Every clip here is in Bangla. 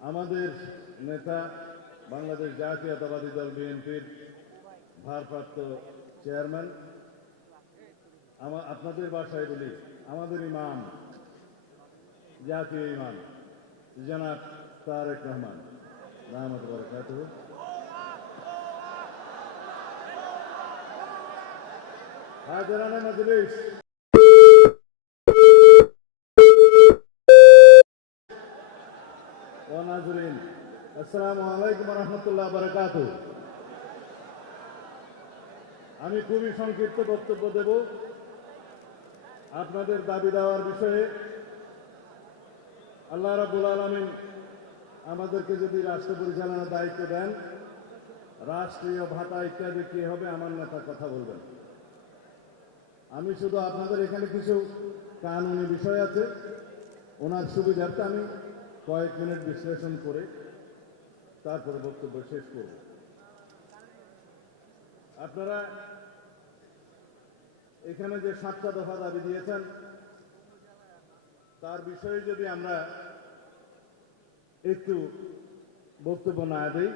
আমাদের নেতা বাংলাদেশ জাতীয়তাবাদী দল বিএনপির ভারপ্রাপ্ত চেয়ারম্যান। আমা- আপনাদের বাসায় বলি, আমাদের ইমাম, জাতীয় ইমাম, জনাব তারেক রহমান। রহমত বরকাত আসসালামু আলাইকুম রহমতুল্লাহ বারকাত। আমি খুবই সংক্ষিপ্ত বক্তব্য দেব। আপনাদের দাবি দেওয়ার বিষয়ে আল্লাহ রাবুল আলমিন আমাদেরকে যদি রাষ্ট্র পরিচালনার দায়িত্ব দেন, রাষ্ট্রীয় ভাতা ইত্যাদি কি হবে, আমার নেতা কথা বলবেন। আমি শুধু আপনাদের এখানে কিছু কানুনি বিষয় আছে। ওনার সুবিধার্থে আমি কয়েক মিনিট বিশ্লেষণ করে তারপরে বক্তব্য শেষ করব আপনারা এখানে যে সাতটা দফা দাবি দিয়েছেন, তার বিষয়ে যদি আমরা একটু বক্তব্য না দেই,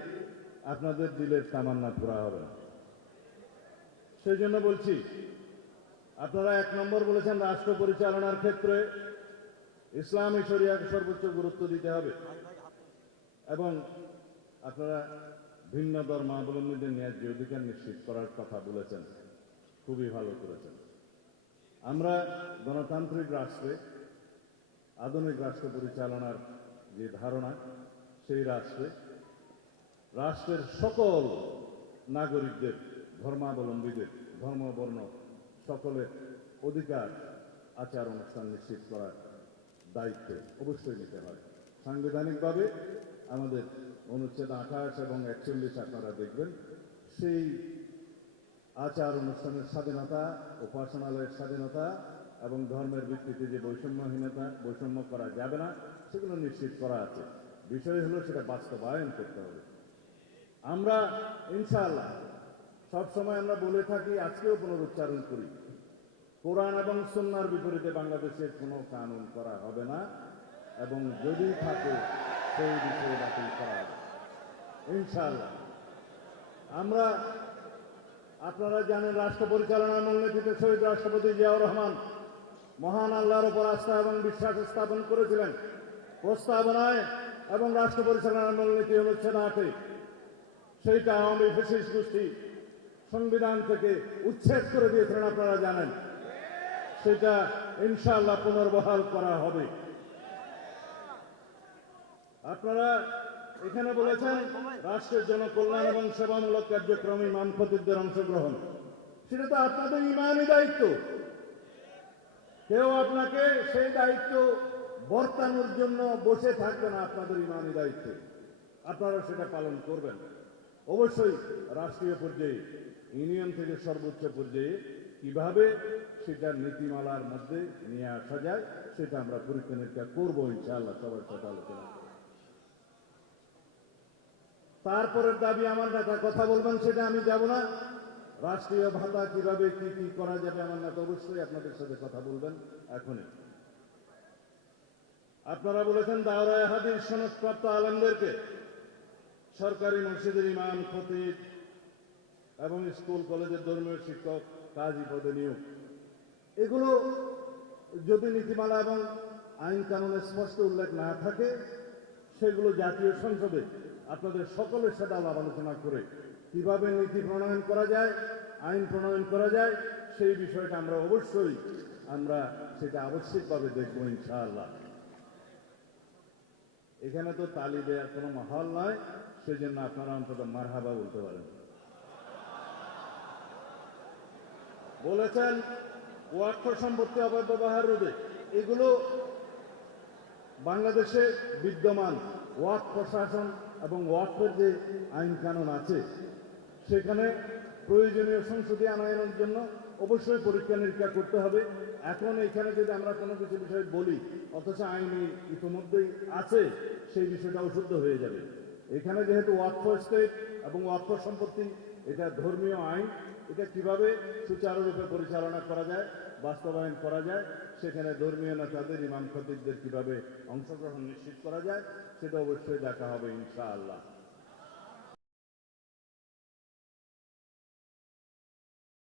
আপনাদের দিলের তামান্না পুরা হবে। সেই জন্য বলছি, আপনারা এক নম্বর বলেছেন, রাষ্ট্র পরিচালনার ক্ষেত্রে ইসলামী শরিয়াকে সর্বোচ্চ গুরুত্ব দিতে হবে এবং আপনারা ভিন্ন ধর্মাবলম্বীদের ন্যায্য অধিকার নিশ্চিত করার কথা বলেছেন। খুবই ভালো করেছেন। আমরা গণতান্ত্রিক রাষ্ট্রে, আধুনিক রাষ্ট্র পরিচালনার যে ধারণা, সেই রাষ্ট্রে, রাষ্ট্রের সকল নাগরিকদের, ধর্মাবলম্বীদের, ধর্মবর্ণ সকলের অধিকার আচার অনুষ্ঠান নিশ্চিত করার দায়িত্ব অবশ্যই নিতে হয়। সাংবিধানিকভাবে আমাদের অনুচ্ছেদ আঠাশ এবং একচল্লিশ আপনারা দেখবেন। সেই আচার অনুষ্ঠানের স্বাধীনতা, উপাসনালয়ের স্বাধীনতা এবং ধর্মের ভিত্তিতে যে বৈষম্যহীনতা, বৈষম্য করা যাবে না, সেগুলো নিশ্চিত করা আছে। বিষয় হলো সেটা বাস্তবায়ন করতে হবে। আমরা, ইনশাআল্লাহ সবসময় আমরা বলে থাকি, আজকেও পুনরুচ্চারণ করি। কোরআন এবং সন্ন্যার বিপরীতে বাংলাদেশের কোনো কানুন করা হবে না। এবং যদি থাকে, সেই বিষয়ে বাতিল করা হবে। ইনশাআল্লাহ। আমরা, আপনারা জানেন রাষ্ট্র পরিচালনার মূলনীতিতে শহীদ রাষ্ট্রপতি জিয়াউর রহমান মহান আল্লাহর উপর আস্থা এবং বিশ্বাস স্থাপন করেছিলেন। প্রস্তাবনায় এবং রাষ্ট্র পরিচালনার মূলনীতি অনুচ্ছেদ আটে সেইটা আওয়ামী ফেসিস গোষ্ঠী সংবিধান থেকে উচ্ছেদ করে দিয়েছিলেন, আপনারা জানেন। সেটা ইনশাআল্লাহ পুনর্বহাল করা হবে। আপনারা এখানে বলেছেন, রাষ্ট্রের জনকল্যাণ এবং সেবামূলক কার্যক্রমে ইমাম খতিবদের অংশগ্রহণ। সেটা তো আপনাদের ইমানই দায়িত্ব। কেউ আপনাকে সেই দায়িত্ব বর্তানোর জন্য বসে থাকবে না, আপনাদের ইমানই দায়িত্ব। আপনারা সেটা পালন করবেন। অবশ্যই রাষ্ট্রীয় পর্যায়ে, ইউনিয়ন থেকে সর্বোচ্চ পর্যায়ে কীভাবে সেটা নীতিমালার মধ্যে নিয়ে আসা যায়, সেটা আমরা পরীক্ষা নিরীক্ষা করব, ইনশাআল্লাহ, সবার সাথে আলোচনা। তারপরের দাবি আমার নেতা কথা বলবেন সেটা আমি যাব না। রাষ্ট্রীয় ভাতা কীভাবে কি কি করা যাবে আমার নেতা অবশ্যই আপনাদের সাথে কথা বলবেন এখনই। আপনারা বলেছেন দাওরায় হাদিস সনদপ্রাপ্ত আলমদেরকে সরকারি মসজিদের ইমাম, খতিব এবং স্কুল, কলেজের ধর্মীয় শিক্ষক, কাজী পদে নিয়োগ। এগুলো যদি নীতিমালা এবং আইন কানুনে স্পষ্ট উল্লেখ না থাকে, সেগুলো জাতীয় সংসদে আপনাদের সকলের সাথে আলাপ আলোচনা করে কীভাবে নীতি প্রণয়ন করা যায়, আইন প্রণয়ন করা যায়, সেই বিষয়টা আমরা অবশ্যই আমরা সেটা আবশ্যিকভাবে দেখব ইনশাআল্লাহ। এখানে তো তালি দেওয়ার কোনো মাহল নয় সেজন্য আপনারা অন্তত মারহাবা বলতে পারেন। বলেছেন ওয়াক্ফ সম্পত্তি অপব্যবহার রোধে। এগুলো বাংলাদেশে বিদ্যমান ওয়াক প্রশাসন এবং ওয়াকফের যে আইন কানুন আছে, সেখানে প্রয়োজনীয় সংসদীয় আনয়নের জন্য অবশ্যই পরীক্ষা নিরীক্ষা করতে হবে। এখন এখানে যদি আমরা কোনো কিছু বিষয় বলি, অথচ আইনি ইতিমধ্যেই আছে, সেই বিষয়টা অশুদ্ধ হয়ে যাবে। এখানে যেহেতু ওয়াকফ স্টেট এবং ওয়াকফ সম্পত্তি, এটা ধর্মীয় আইন, এটা কীভাবে সুচারুরূপে পরিচালনা করা যায় বাস্তবায়ন করা যায়, সেখানে ধর্মীয় নেতাদের, ইমাম খতিবদের কীভাবে অংশগ্রহণ নিশ্চিত করা যায়, সেটা অবশ্যই দেখা হবে ইনশাআল্লাহ।